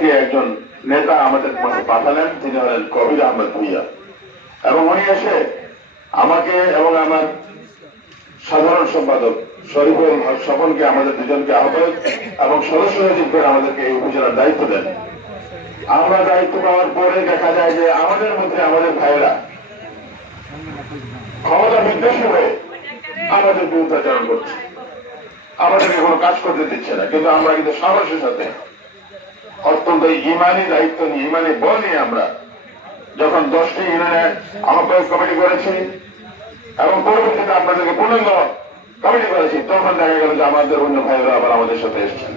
থেকে একজন নেতা আমাদের মাঝে পাঠালেন, তিনি হলেন কবির আহমেদ ভূঁইয়া। এবং উনি এসে আমাকে এবং আমার সাধারণ সম্পাদক শরীফুল হক স্বপনকে, আমাদের দুজনকে আহ্বায়ক এবং সদস্য সচিব করে আমাদেরকে এই উপজেলার দায়িত্ব দেন। আমরা দায়িত্ব পাওয়ার পরে দেখা যায় যে আমাদের মধ্যে আমাদের ভাইয়েরা ক্ষমতা বিদ্বেষী হয়ে আমাদের বিরুদ্ধাচরণ করছে, আমাদেরকে কোনো কাজ করতে দিচ্ছে না। কিন্তু আমরা কিন্তু সাহসের সাথে অত্যন্ত ইমানি দায়িত্ব নিয়ে, ইমানি বল নিয়ে আমরা যখন 10টি ইউনিয়নের আহ্বায়ক কমিটি করেছি এবং পরবর্তীতে আপনাদেরকে পূর্ণাঙ্গ কমিটি করেছি, তখন দেখা গেল যে আমাদের অন্য ভাইয়েরা আবার আমাদের সাথে এসেছেন।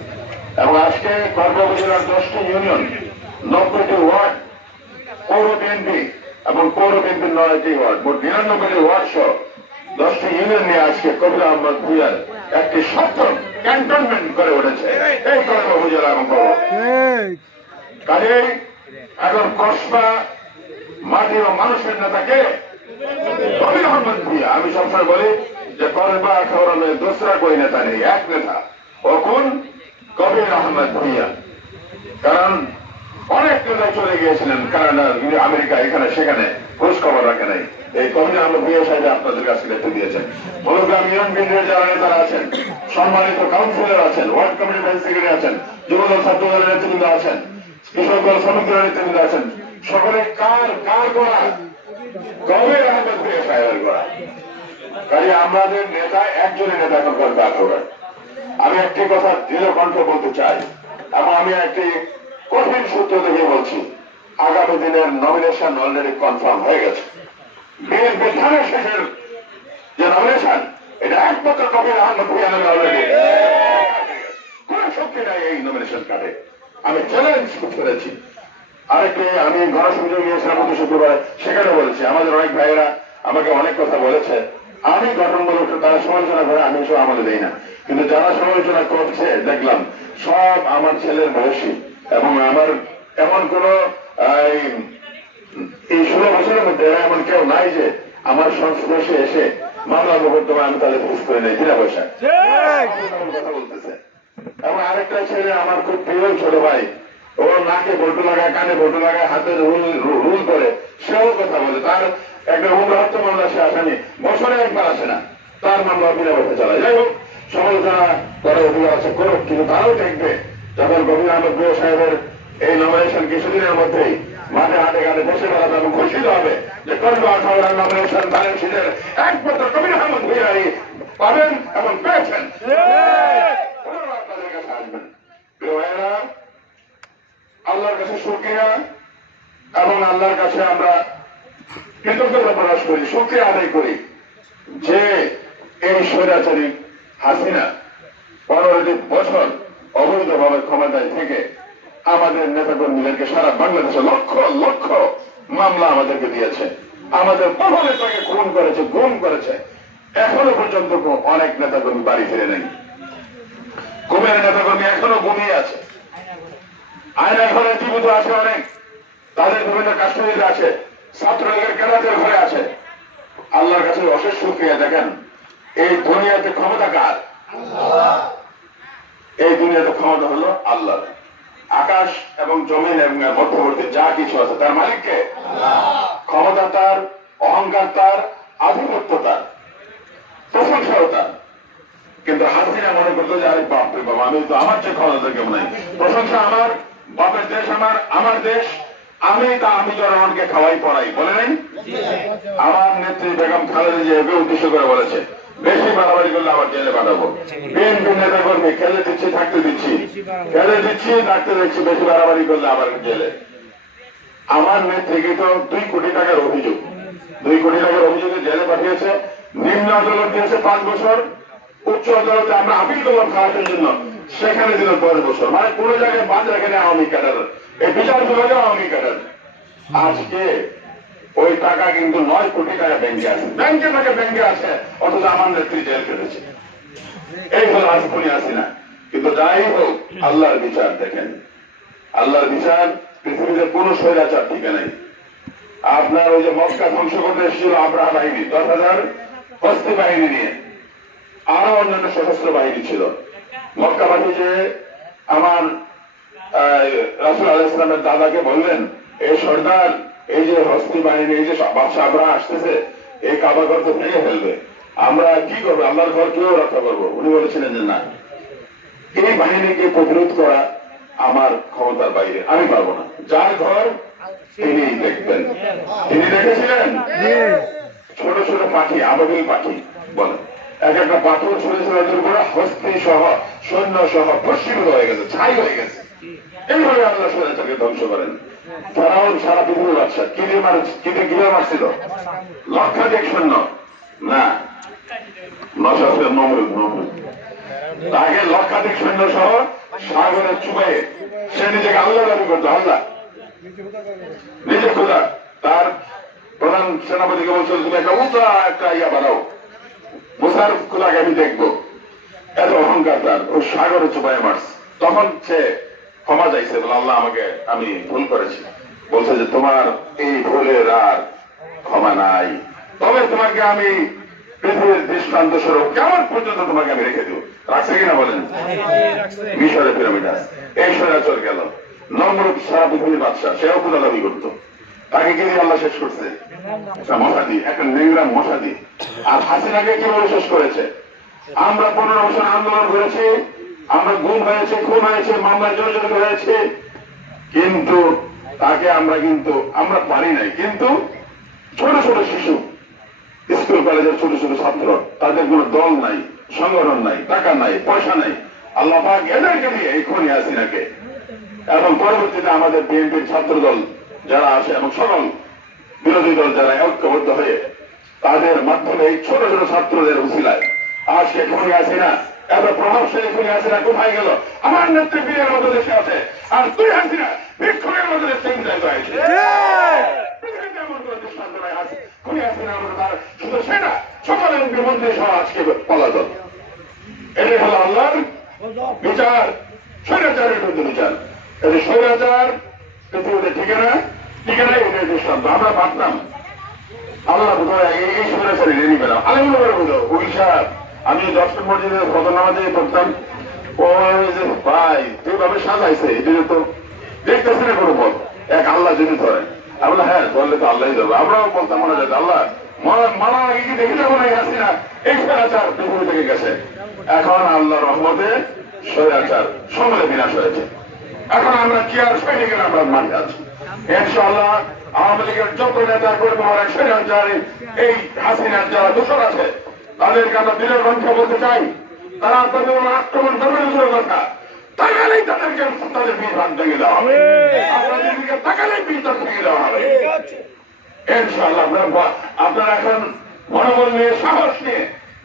এবং আজকে করবা উপজেলার 10টি ইউনিয়ন, 90টি ওয়ার্ড, পৌর বিএনপি এবং পৌর বিএনপির 9টি ওয়ার্ড, মোট 99টি ওয়ার্ড সহ 10টি ইউনিয়ন নিয়ে আজকে কবির আহমদ ভূঁইয়ার একটি শক্ত ক্যান্টনমেন্ট করে উঠেছে এই করবা উপজেলা এবং কাজেই এখন কসবা মাটি ও মানুষের নেতাকে কবির আহমদ ভূঁইয়া। আমি সবসময় বলি যে করবা খবরে দোসরা কোই নেতা নেই, এক নেতা, ও কোন? কবির আহমদ ভূঁইয়া। কারণ অনেক নেতা চলে গিয়েছিলেন কানাডা, আমেরিকা, এখানে সেখানে, খোঁজ খবর রাখে নাই। এই কবির আহমদ ভূঁইয়া সাহেব আপনাদের কাছে দায়িত্ব দিয়েছেন। মূলগ্রাম ইউনিয়ন বিএনপির যারা নেতারা আছেন, সম্মানিত কাউন্সিলর আছেন, ওয়ার্ড কমিটি ভাইস সেক্রেটারি আছেন, যুবদল ছাত্রদলের নেতৃবৃন্দ আছেন, কৃষক দল শ্রমিক দলের নেতৃবৃন্দ আছেন, সকলে কার কার গোড়া? কবির আহমদ ভূঁইয়া সাহেবের গোড়া। কাজে আমাদের নেতা একজনের নেতা এখন করবা খবর। আমি একটি কথা দৃঢ় কণ্ঠ বলতে চাই এবং আমি একটি কঠিন সূত্র থেকে বলছি, আগামী দিনের নমিনেশন অলরেডি কনফার্ম হয়ে গেছে। বিএনপি ধানের শেষের যে নমিনেশন, এটা একমাত্র কবির আহমদ ভূঁইয়া নামে অলরেডি কোন শক্তি নাই এই নমিনেশন কাটে। আমি চ্যালেঞ্জ করেছি। আরেকটি আমি গণসংযোগ গিয়েছিলাম গত শুক্রবার, সেখানে বলেছি আমাদের অনেক ভাইয়েরা আমাকে অনেক কথা বলেছে। আমি গঠনমূলক তারা সমালোচনা করে, আমি সব আমলে দেই না, কিন্তু যারা সমালোচনা করছে দেখলাম সব আমার ছেলের বয়সী এবং আমার এমন কোন এই 16 বছরের মধ্যে এমন কেউ নাই যে আমার সংস্পর্শে এসে মামলা মোকদ্দমা আমি তাদের ফেস করে নেই বিনা পয়সা কথা বলতেছে। এবং আরেকটা ছেলে আমার খুব প্রিয় ছোট ভাই, ও নাকে বল্টু লাগায়, কানে বল্টু লাগায়, হাতে রুল করে, সেও কথা বলে। তার একটা উগ্রহত্য মামলা সে আসামি, বছরে একবার আসে না, তার মামলা বিনা পয়সা চালায়। যাই হোক, সমালোচনা করার অধিকার আছে, করুক, কিন্তু তারাও দেখবে যখন কবির আহমদ ভূঁইয়া সাহেবের এই নমিনেশন কিছুদিনের মধ্যেই মাঠে হাটে ঘাটে দেশে বেড়াতে এবং ঘোষিত হবে যে করবা খবরের নমিনেশন ধানের শীতের একমাত্র কবির আহমদ ভূঁইয়াই পাবেন এবং পেয়েছেন। আপনাদের কাছে আসবেন প্রিয় ভাইয়েরা, আল্লাহর কাছে শুকরিয়া এবং আল্লাহর কাছে আমরা কৃতজ্ঞতা প্রকাশ করি, শুকরিয়া আদায় করি যে এই স্বৈরাচারী হাসিনা 15 বছর অবৈধভাবে ক্ষমতায় থেকে আমাদের নেতাকর্মীদেরকে সারা বাংলাদেশে লক্ষ লক্ষ মামলা আমাদেরকে দিয়েছে, আমাদের বহু নেতাকে খুন করেছে, গুম করেছে। এখনো পর্যন্ত অনেক নেতাকর্মী বাড়ি ফিরে নেই, গুমের নেতাকর্মী এখনো ঘুমিয়ে আছে, আয়না ঘরে জীবিত আছে অনেক, তাদের বিভিন্ন কাশ্মীরে আছে, ছাত্রলীগের ক্যাডারদের ঘরে আছে। আল্লাহর কাছে অশেষ শুকরিয়া। দেখেন এই দুনিয়াতে ক্ষমতা কার? এই দুনিয়াতে ক্ষমতা হলো আল্লাহ। আকাশ এবং জমিন এবং মধ্যবর্তী যা কিছু আছে তার মালিককে। ক্ষমতা তার, অহংকার তার, আধিপত্য তার, প্রশংসাও তার। কিন্তু হাসিনা মনে করতো যে আরে বাপরে বাবা, আমি তো আমার চেয়ে ক্ষমতা কেউ নাই, প্রশংসা আমার, বাপের দেশ আমার, আমার দেশ আমি, তা আমি জনগণকে খাওয়াই পড়াই, বলে নাই? আমার নেত্রী বেগম খালেদা জিয়া উদ্দেশ্য করে বলেছে বেশি বাড়াবাড়ি করলে আবার জেলে পাঠাবো। বিএনপি নেতা কর্মী খেলে দিচ্ছি, থাকতে দিচ্ছি, খেলে দিচ্ছি, থাকতে দিচ্ছি, বেশি বাড়াবাড়ি করলে আবার জেলে। আমার নেত্রীকে তো 2 কোটি টাকার অভিযোগ, 2 কোটি টাকার অভিযোগে জেলে পাঠিয়েছে। নিম্ন আদালত দিয়েছে 5 বছর, উচ্চ আদালতে আমরা আপিল করলাম খাওয়ানোর জন্য, সেখানে দিল 10 বছর। মানে কোন জায়গায় বাদ রাখেনি আওয়ামী ক্যাডার, এই বিচার বিভাগে আওয়ামী ক্যাডার। আজকে ওই টাকা কিন্তু 9 কোটি টাকা ব্যাংকে আছে, ব্যাংকে টাকা ব্যাংকে আছে, অথচ আমার নেত্রী জেল কেটেছে। এই হলো আজকুনি হাসিনা। কিন্তু যাই হোক, আল্লাহর বিচার দেখেন, আল্লাহর বিচার পৃথিবীতে কোন স্বৈরাচার ঠিক নাই। আপনার ওই যে মক্কা ধ্বংস করতে এসেছিল আব্রাহা বাহিনী, 10,000 হস্তি বাহিনী নিয়ে, আরো অন্যান্য সশস্ত্র বাহিনী ছিল। মক্কাবাসী যে আমার রাসূল আলাইহিস সালামের দাদাকে বললেন, এই সর্দার, এই যে হস্তি বাহিনী, এই যে বাদশাহরা আসতেছে, এই কাবা ঘর তো ভেঙে ফেলবে, আমরা কি করবো? আল্লাহর ঘর কেউ রক্ষা করবো? উনি বলেছিলেন যে না, এই বাহিনীকে প্রতিরোধ করা আমার ক্ষমতার বাইরে, আমি পারবো না। যার ঘর তিনি দেখবেন। তিনি দেখেছিলেন ছোট ছোট পাখি, আবাবিল পাখি বলেন, এক একটা পাথর ছুঁড়ে ছুঁড়ে করে হস্তি সহ সৈন্য সহ ভস্মীভূত হয়ে গেছে, ছাই হয়ে গেছে। এইভাবে আল্লাহ স্বৈরাচারকে ধ্বংস করেন। ফেরাউন সারা পৃথিবীর বাদশা, কিভাবে মারছিল? লক্ষাধিক সৈন্য না, নশাসের নমরুদ তাকে লক্ষাধিক সৈন্য সহ সাগরে চুবাইয়ে সে নিজেকে আল্লাহ দাবি করতো, আল্লাহ নিজে খোদা। তার প্রধান সেনাপতিকে বলছিল, তুমি একটা উঁচা একটা ইয়া বানাও, মুসার খোদাকে আমি দেখবো। এত অহংকার তার, ও সাগরে চুবাই মারছে। তখন সে ক্ষমা চাইছে, বলে আল্লাহ আমাকে, আমি ভুল করেছি। বলছে যে তোমার এই ভুলের আর ক্ষমা নাই, তবে তোমাকে আমি পৃথিবীর দৃষ্টান্ত স্বরূপ কেমন পর্যন্ত তোমাকে আমি রেখে দেব। রাখছে কিনা বলেন? মিশরে পিরামিড আছে। এই স্বৈরাচার গেল। নমরুদ সারা পৃথিবীর বাদশা, সেও খোদা দাবি করতো। তাকে কি দিয়ে আল্লাহ শেষ করছে? মশা দিয়ে, একটা নেংরা মশা দিয়ে। আর হাসিনাকে কিভাবে শেষ করেছে? আমরা 15 বছর আন্দোলন করেছি, আমরা গুম হয়েছে, খুন হয়েছে, মামলায় জড়িত হয়েছে, কিন্তু তাকে আমরা পারি নাই। কিন্তু ছোট ছোট শিশু, স্কুল কলেজের ছোট ছোট ছাত্র, তাদের কোন দল নাই, সংগঠন নাই, টাকা নাই, পয়সা নাই, আল্লাহ পাক এদেরকে দিয়ে এই খুনি হাসিনাকে, এবং পরবর্তীতে আমাদের বিএনপির ছাত্র দল যারা আছে এবং সকল বিরোধী দল যারা ঐক্যবদ্ধ হয়ে তাদের মাধ্যমে এই ছোট ছোট ছাত্রদের উছিলায় আজকে খুনি হাসিনা, এত প্রভাবশালী খুনি হাসিনা কোথায় গেল? আমার নেতৃবৃন্দের মতো দেশে আছে, আর তুই হাসিনা ভিক্ষুকের মতো দেশে ইন্টারভিউ হয়েছে। খুনি হাসিনার মতো তার শুধু সেনা, সকল এমপি মন্ত্রী সহ আজকে পলাতক। এটাই হলো আল্লাহর বিচার, স্বৈরাচারের বিরুদ্ধে বিচার। এটা স্বৈরাচার পৃথিবীতে টিকে না, এটাই দৃষ্টান্ত। আমরা ভাবতাম আল্লাহ বোধহয় এই স্বৈরাচারী রেডি পেলাম, আলমগুলো করে বুঝো উড়িষ্যা। আমি 10 মসজিদে ফজর নামাজে পড়তাম, ওই যে ভাই যেভাবে সাজাইছে, এটা তো দেখতেছে না কোনো পথ, এক আল্লাহ যদি ধরে। আমি বললাম হ্যাঁ, ধরলে তো আল্লাহ ধরবে। আমরাও বলতাম মনে যায় আল্লাহ মারার আগে কি দেখে যাবো না, আসি না, এই স্বৈরাচার পৃথিবী থেকে গেছে। এখন আল্লাহ রহমতে স্বৈরাচার সমূলে বিনাশ হয়েছে। এখন আমরা কি আর সৈনিকের আমরা মাঠে আছি। ইনশাআল্লাহ আওয়ামী লীগের যত নেতা কর্মী স্বৈরাচার এই হাসিনার যারা দোষর আছে তাদেরকে আমরা দিনের কণ্ঠে বলতে চাই, তারা তাদের আক্রমণ করবে দূরের কথা, তাকালেই তাদেরকে তাদের বিধান ভেঙে দেওয়া হবে, আপনাদের দিকে তাকালেই বিধান ভেঙে দেওয়া হবে। ইনশাআল্লাহ আপনারা এখন মনোবল নিয়ে, সাহস নিয়ে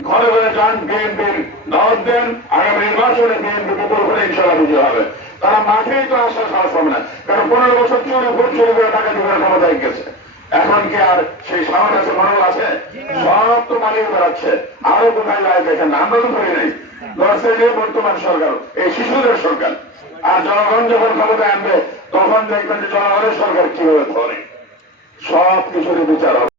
ঘরে ঘরে যান, বিএনপির দাওয়াত দেন। আগামী নির্বাচনে বিএনপি বিপুল করে ইনশাআল্লাহ বিজয় হবে। তারা মাঠেই তো আসার সাহস হবে না, কারণ 15 বছর চুরি করে টাকা দিয়ে ক্ষমতায় গেছে। এখন কি আর সেই সাহস আছে, মনোবল আছে? সব তো মালিক বেড়াচ্ছে। আরো কোথায় লাগে দেখেন, আমরা তো করি নাই। বর্তমান সরকার এই শিশুদের সরকার, আর জনগণ যখন ক্ষমতায় আনবে তখন দেখবেন যে জনগণের সরকার কিভাবে ধরে। সব কিছুরই বিচার হবে।